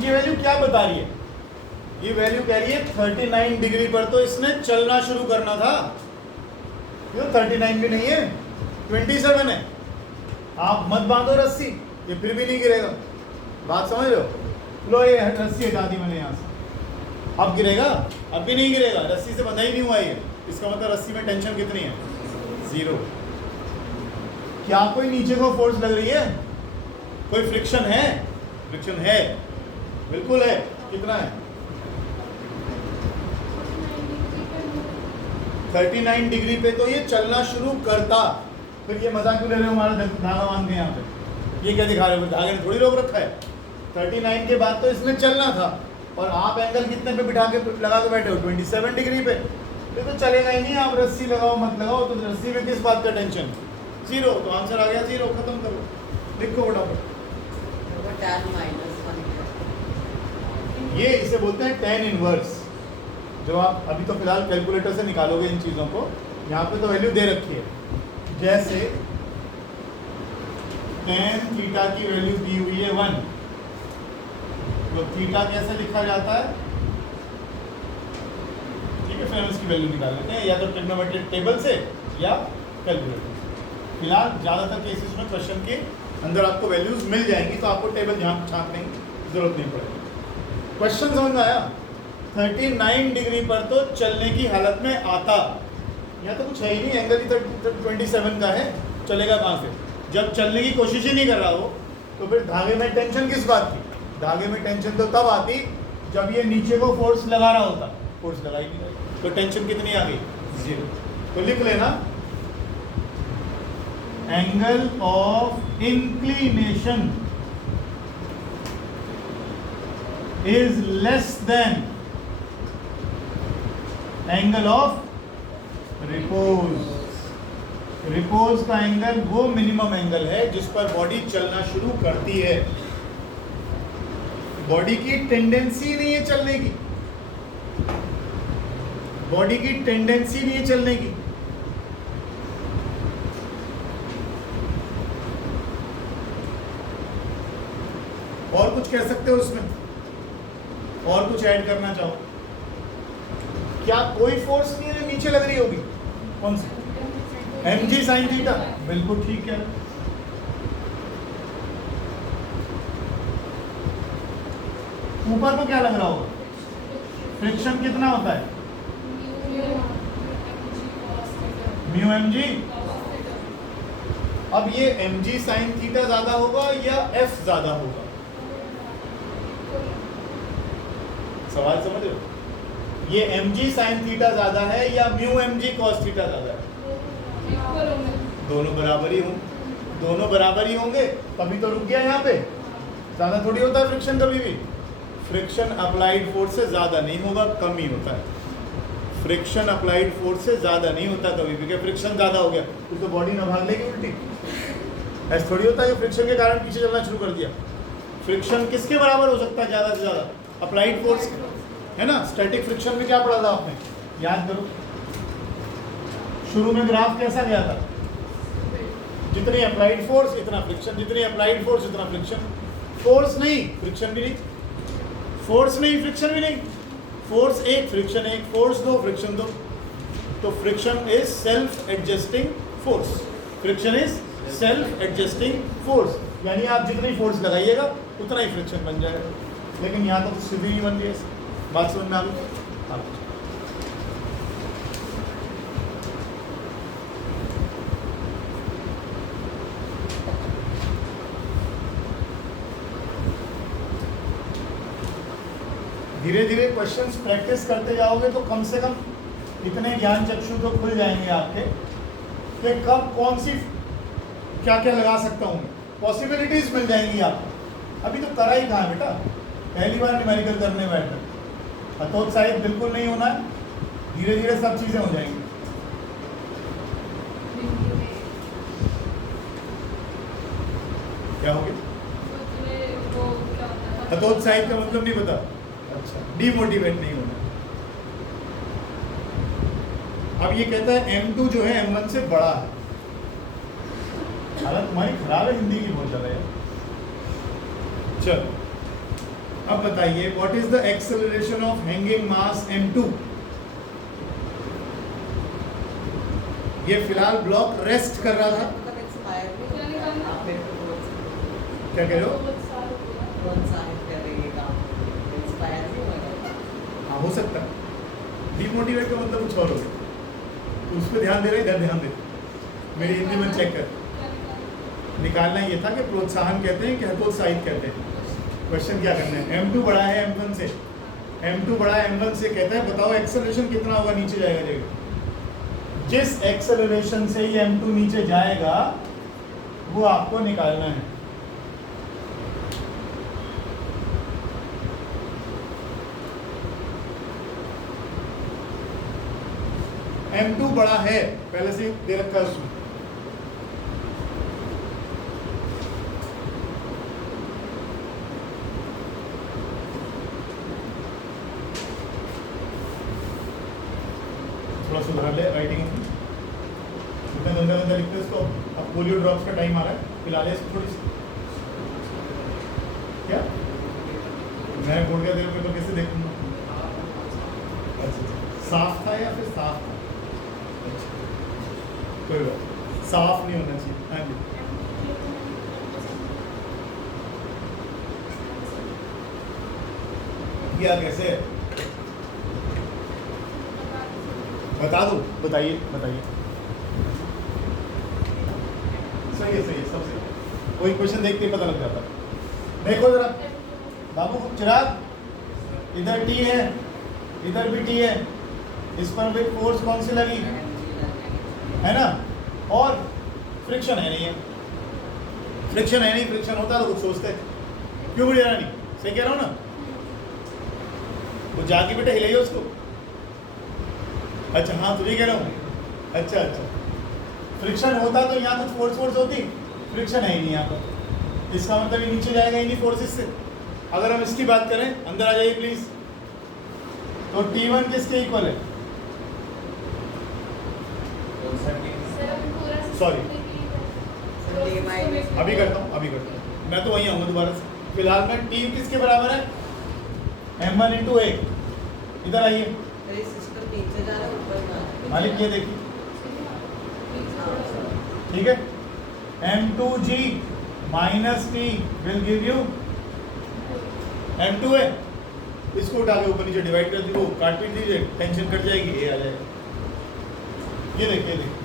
ये वैल्यू क्या बता रही है? ये वैल्यू कह रही है 39 डिग्री पर तो इसने चलना शुरू करना था। ये 39 भी नहीं है, 27 है। आप मत बांधो रस्सी, ये फिर भी नहीं गिरेगा। बात समझ लो, लो ये रस्सी हटा दी मैंने यहाँ से, अब गिरेगा? अब भी नहीं गिरेगा, रस्सी से बंधा ही नहीं हुआ ये। इसका मतलब रस्सी में टेंशन कितनी है? 0। क्या कोई नीचे को फोर्स लग रही है? कोई फ्रिक्शन है? फ्रिक्शन है, बिल्कुल है। कितना है? 39 डिग्री पे तो ये चलना शुरू करता। फिर ये मजाक क्यों ले रहे हो हमारा धागा बांध के यहाँ पे? ये क्या दिखा रहे हो? धागे ने थोड़ी रोक रखा है। 39 के बाद तो इसने चलना था और आप एंगल कितने पे बिठा के लगा के बैठे हो? 27 डिग्री पे। फिर तो चलेगा ही नहीं। आप रस्सी लगाओ मत लगाओ, तो रस्सी में किस बात का टेंशन? 0। तो आंसर आ गया 0। खत्म करो, लिखो फटाफट। ये इसे बोलते हैं tan इनवर्स, जो आप अभी तो फिलहाल कैलकुलेटर से निकालोगे इन चीज़ों को। यहाँ पे तो वैल्यू दे रखी है, जैसे tan थीटा की वैल्यू दी हुई है 1, तो थीटा कैसे लिखा जाता है? ठीक है, फिर हम इसकी वैल्यू निकाल लेते हैं, या तो ट्रिग्नोमेट्रिक टेबल से या कैलकुलेटर। फिलहाल ज़्यादातर केसेस में क्वेश्चन के अंदर आपको वैल्यूज मिल जाएंगी, तो आपको टेबल छापने की जरूरत नहीं पड़ेगी। क्वेश्चन समझ में आया? 39 डिग्री पर तो चलने की हालत में आता। यहाँ तो कुछ है ही नहीं, एंगल ही 27 का है, चलेगा कहाँ से? जब चलने की कोशिश ही नहीं कर रहा हो तो फिर धागे में टेंशन किस बात की? धागे में टेंशन तो तब आती जब ये नीचे को फोर्स लगा रहा होता। फोर्स लगा ही नहीं रहा, तो टेंशन कितनी आ गई? 0। तो लिख लेना, angle of inclination is less than angle of repose. Repose का एंगल वो मिनिमम एंगल है जिस पर बॉडी चलना शुरू करती है। बॉडी की टेंडेंसी नहीं है चलने की, बॉडी की टेंडेंसी नहीं है चलने की। और कुछ कह सकते हो उसमें? और कुछ ऐड करना चाहो? क्या कोई फोर्स नहीं है नीचे लग रही होगी? कौन सी? mg sin थीटा, बिल्कुल ठीक है। ऊपर को क्या लग रहा होगा? फ्रिक्शन कितना होता है? Mu mg। अब ये mg sin थीटा ज्यादा होगा या f ज्यादा होगा? सवाल समझ रहे हो? ये mg sin थीटा ज्यादा है या म्यू mg cos थीटा ज्यादा है? दोनों बराबर ही होंगे, दोनों बराबर ही होंगे, तभी तो रुक गया यहाँ पे। ज्यादा थोड़ी होता है फ्रिक्शन, कभी भी फ्रिक्शन अप्लाइड फोर्स से ज्यादा नहीं होगा, कम ही होता है। फ्रिक्शन अप्लाइड फोर्स से ज्यादा नहीं होता कभी भी, क्योंकि फ्रिक्शन ज्यादा हो गया तो बॉडी ना भाग लेगी उल्टी। ऐसा थोड़ी होता है कि फ्रिक्शन के कारण पीछे चलना शुरू कर दिया। फ्रिक्शन किसके बराबर हो सकता है ज्यादा से ज्यादा? अप्लाइड फोर्स, है ना। स्टैटिक फ्रिक्शन में क्या पढ़ा था आपने, याद करो। शुरू में ग्राफ कैसा गया था? जितनी अप्लाइड फोर्स इतना फ्रिक्शन, जितनी अप्लाइड फोर्स इतना फ्रिक्शन। फोर्स नहीं फ्रिक्शन भी नहीं, फोर्स नहीं फ्रिक्शन भी नहीं। फोर्स एक फ्रिक्शन एक, फोर्स दो फ्रिक्शन दो। तो friction is self adjusting force, friction is self adjusting force, यानी आप जितनी फोर्स लगाइएगा उतना ही फ्रिक्शन बन जाएगा। लेकिन यहाँ तो सीधी ही बन रही है। बात समझ में आ गई? धीरे धीरे क्वेश्चंस प्रैक्टिस करते जाओगे तो कम से कम इतने ज्ञान चक्षु तो खुल जाएंगे आपके कि कब कौन सी क्या क्या लगा सकता हूँ, पॉसिबिलिटीज मिल जाएंगी आपको। अभी तो करा ही कहाँ है बेटा, पहली बार न्यूमेरिकल करने बैठे, हतोत्साहित बिल्कुल नहीं होना है। धीरे धीरे सब चीजें हो जाएंगी। क्या हो गया? हतोत्साहित का मतलब नहीं पता? अच्छा, डिमोटिवेट नहीं होना। अब ये कहता है M2 जो है M1 से बड़ा है। हालत तुम्हारी खराब है हिंदी की बहुत ज्यादा है। चलो अब बताइए, what is the acceleration of hanging mass M2? ये फिलहाल ब्लॉक रेस्ट कर रहा था। क्या कह रहे हो? हाँ हो सकता है। डिमोटिवेट का मतलब कुछ और हो गया, तो उस पर ध्यान दे रहे, इधर ध्यान दे। मेरी हिंदी में चेक कर, निकालना ये था कि प्रोत्साहन कहते हैं कि हतोत्साहित कहते हैं। क्वेश्चन क्या करना है? M2 बड़ा है M1 से, M2 बड़ा है M1 से, कहता है बताओ एक्सेलरेशन कितना होगा नीचे जाएगा। जिस एक्सेलरेशन से ये M2 नीचे जाएगा वो आपको निकालना है। M2 बड़ा है, पहले से दे रखा है उसमें। थोड़ा सुधार ले राइटिंग अपनी, इतना गंदा गंदा लिखते इसको। अब पोलियो ड्रॉप्स का टाइम आ रहा है, पिला ले इसको थोड़ी सी। क्या मैं बोल गया तेरे पेपर कैसे देखूंगा? अच्छा, साफ था या फिर साफ था? कोई बात, साफ नहीं होना चाहिए। हाँ जी, किया कैसे? बता दो, बताइए बताइए। सही है सही है, सब सही है। कोई क्वेश्चन देखते ही पता लग जाता है। देखो जरा बाबू चिराग, इधर टी है इधर भी टी है, इस पर भी फोर्स कौन सी लगी है ना, और फ्रिक्शन है नहीं है। फ्रिक्शन है नहीं, फ्रिक्शन होता तो कुछ सोचते। क्यों बुढ़िया रानी, सही कह रहा हूँ ना? वो जाके बेटा हिलाइए उसको। अच्छा हाँ तुझे कह रहा हूँ। अच्छा अच्छा, फ्रिक्शन होता तो यहाँ कुछ फोर्स होती, फ्रिक्शन है ही नहीं यहाँ पर। इसका मतलब ये नीचे जाएगा इन्हीं फोर्सेस से। अगर हम इसकी बात करें, अंदर आ जाइए प्लीज, तो T1 किसके इक्वल है? सॉरी अभी करता हूँ, मैं तो वहीं आऊँगा दोबारा से। फिलहाल में T किसके बराबर है? M1 × A। इधर आइए, नीचे जा रहा है ऊपर जा रहा है। मालिक ये देखिए, ठीक है, m2g minus T will give you m2 है, इसको उठा के ऊपर नीचे डिवाइड कर दीजिए, काट पीट दीजिए, टेंशन कट जाएगी, ये आ जाएगा। ये देखिए, ये देखिए,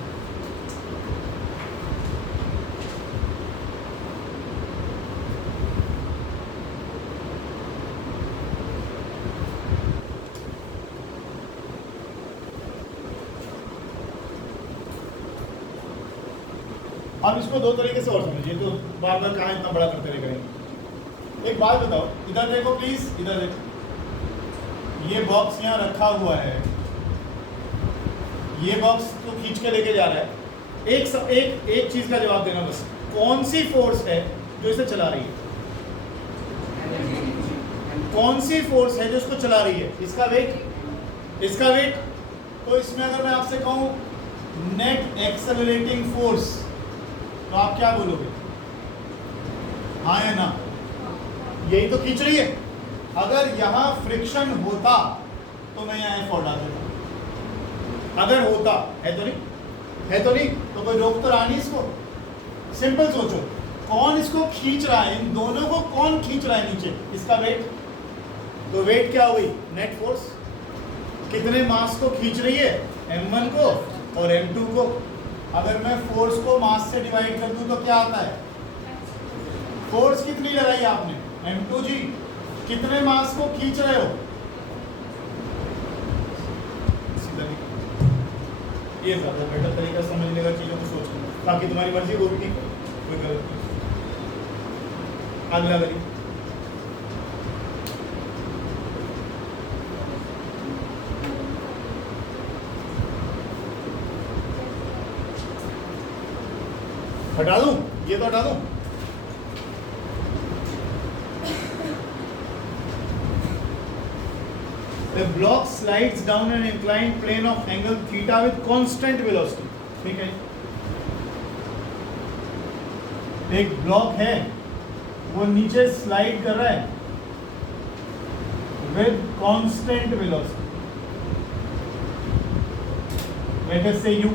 अब इसको दो तरीके से और समझिए, तो बार बार कहाँ इतना बड़ा करते रह करेंगे। एक बात बताओ, इधर देखो प्लीज, इधर देखो, ये बॉक्स यहाँ रखा हुआ है, ये बॉक्स तो खींच के लेके जा रहा है। एक चीज का जवाब देना बस, कौन सी फोर्स है जो इसे चला रही है? कौन सी फोर्स है जो इसको चला रही है? इसका वेट, इसका वेट। तो इसमें अगर मैं आपसे कहूं नेट एक्सेलरेटिंग फोर्स, तो आप क्या बोलोगे? हाँ या ना? यही तो खींच रही है। अगर यहां फ्रिक्शन होता तो मैं यहाँ F डाल देता, अगर होता, है तो नहीं, है तो नहीं, तो कोई रोक तो रहा नहीं इसको। सिंपल सोचो, कौन इसको खींच रहा है? इन दोनों को कौन खींच रहा है नीचे? इसका वेट। तो वेट क्या हुई? Net force. कितने मास को खींच रही है? m1 को और m2 को। अगर मैं फोर्स को मास से डिवाइड कर दूं तो क्या आता है? फोर्स कितनी लगाई आपने? m2g। कितने मास को खींच रहे हो? सीधा ये ज्यादा बेटर तरीका समझने का, चीजों को सोचने। बाकी तुम्हारी मर्जी, वो भी ठीक है, कोई गलत नहीं। अगला करिए। हटा दूं? ये तो हटा दूं? The block slides down an inclined plane of angle theta with constant velocity. ठीक है, एक ब्लॉक है, वो नीचे स्लाइड कर रहा है with constant velocity. Let us say u.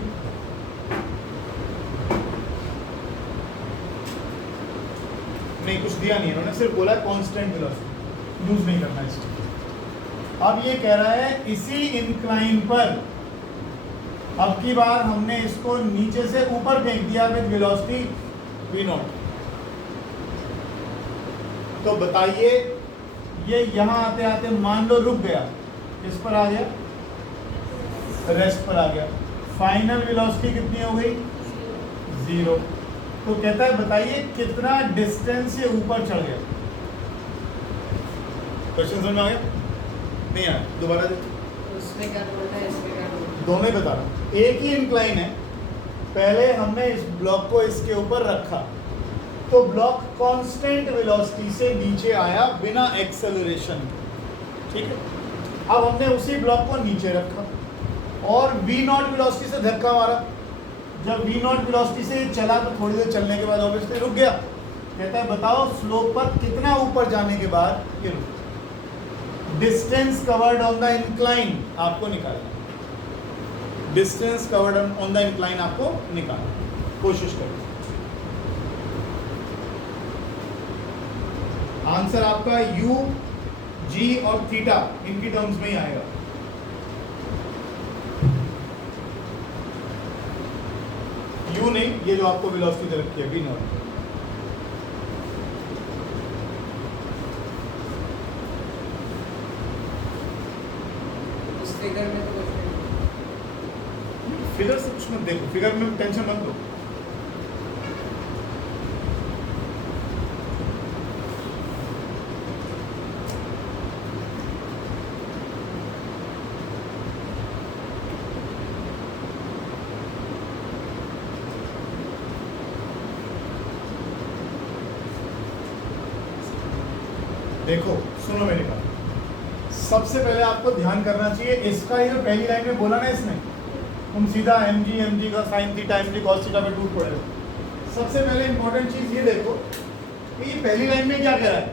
नहीं, कुछ दिया नहीं, उन्होंने सिर्फ बोला कांस्टेंट वेलोसिटी, यूज नहीं करना इसको। अब ये कह रहा है इसी इंक्लाइन पर अब की बार हमने इसको नीचे से ऊपर फेंक दिया विद वेलोसिटी v0। तो बताइए, ये यहां आते आते मान लो रुक गया, किस पर आ गया? रेस्ट पर आ गया। फाइनल वेलोसिटी कितनी हो गई? 0। तो कहता है बताइए कितना डिस्टेंस ये ऊपर चढ़ गया। क्वेश्चन समझ में आ गया? नहीं आया? दोबारा देखिए। उसमें क्या बोलता है, इसमें क्या बोलता है? दोनों ही बता रहा हूं, एक ही इंक्लाइन है। पहले हमने इस ब्लॉक को इसके ऊपर रखा, तो ब्लॉक कांस्टेंट वेलोसिटी से नीचे आया बिना एक्सेलरेशन। ठीक है, अब हमने उसी ब्लॉक को नीचे रखा और v0 वेलोसिटी से धक्का मारा। जब v0 वेलोसिटी से चला तो थोड़ी देर चलने के बाद ऑब्वियसली रुक गया। कहता है बताओ स्लोप पर कितना ऊपर जाने के बाद ये रुक। Distance covered on the incline आपको निकालना, distance covered on the incline आपको निकालना, कोशिश करिए। आंसर आपका u, g और थीटा इनकी टर्म्स में ही आएगा। u नहीं, ये जो आपको वेलोसिटी दे रखी है v0। फिगर में तो कुछ नहीं। फिगर से कुछ मत देखो, फिगर में टेंशन मत लो। देखो सुनो मेरी बात, सबसे पहले आपको ध्यान करना चाहिए इसका, ये जो पहली लाइन में बोला ना इसने, तुम सीधा mg का sine theta mg cos theta पे टूट पड़े हो। सबसे पहले इंपॉर्टेंट चीज ये देखो कि ये पहली लाइन में क्या कह रहा है?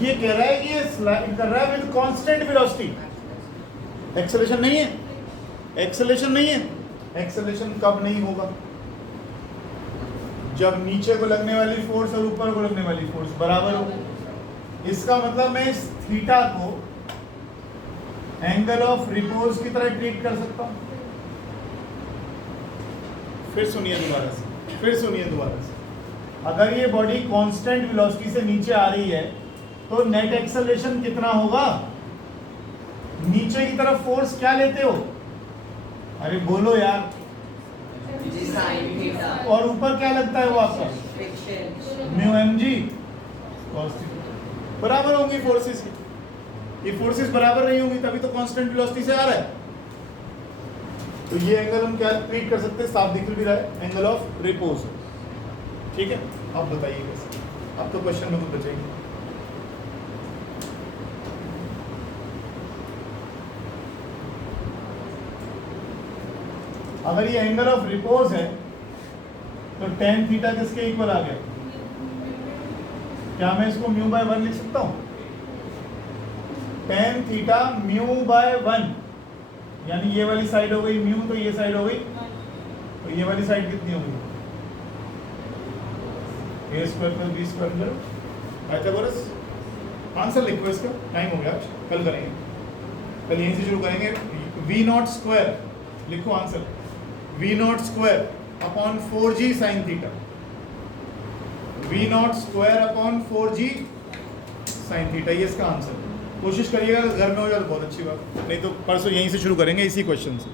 ये कह रहा है कि ये स्लाइड कर रहा है विद कांस्टेंट वेलोसिटी, एक्सेलेरेशन नहीं है, एक्सेलेरेशन नहीं है। एक्सेलेरेशन कब नहीं होगा? जब नीचे को लगने वाली फोर्स और ऊपर को लगने वाली फोर्स बराबर हो। इसका मतलब मैं इस थीटा को एंगल ऑफ रिपोज की तरह ट्रीट कर सकता हूं। फिर सुनिए दोबारा से, अगर ये बॉडी कांस्टेंट वेलोसिटी से नीचे आ रही है तो नेट एक्सेलरेशन कितना होगा? नीचे की तरफ फोर्स क्या लेते हो? अरे बोलो यार। जी साइन थीटा और ऊपर क्या लगता है वो आपका? Friction mu m g cos theta. बराबर होंगी फोर्सेस की। ये फोर्सेस बराबर नहीं होंगी तभी तो कांस्टेंट वेलोसिटी से आ रहा है। तो ये एंगल हम क्या ट्रीट कर सकते हैं? साफ दिख भी रहा है, एंगल ऑफ रिपोज। ठीक है, अब बताइए कैसे। अब तो क्वेश्चन में कुछ बचेगी। अगर ये एंगल ऑफ रिपोज है तो tan थीटा किसके इक्वल आ गया? क्या मैं इसको म्यू बाय 1 लिख सकता हूं? tan थीटा म्यू बाय 1, यानी ये वाली साइड हो गई म्यू, तो ये साइड हो गई, तो ये वाली साइड कितनी हो गई? a square plus b square करो। पाइथागोरस आंसर लिखो इसका, टाइम हो गया, कल करेंगे, कल यहीं से शुरू करेंगे। v नॉट स्क्वायर लिखो answer, v not square upon 4g sine theta, v not square upon 4g sine theta, ये इसका आंसर। कोशिश करिएगा घर में हो जाए तो बहुत अच्छी बात, नहीं तो परसों यहीं से शुरू करेंगे इसी क्वेश्चन से।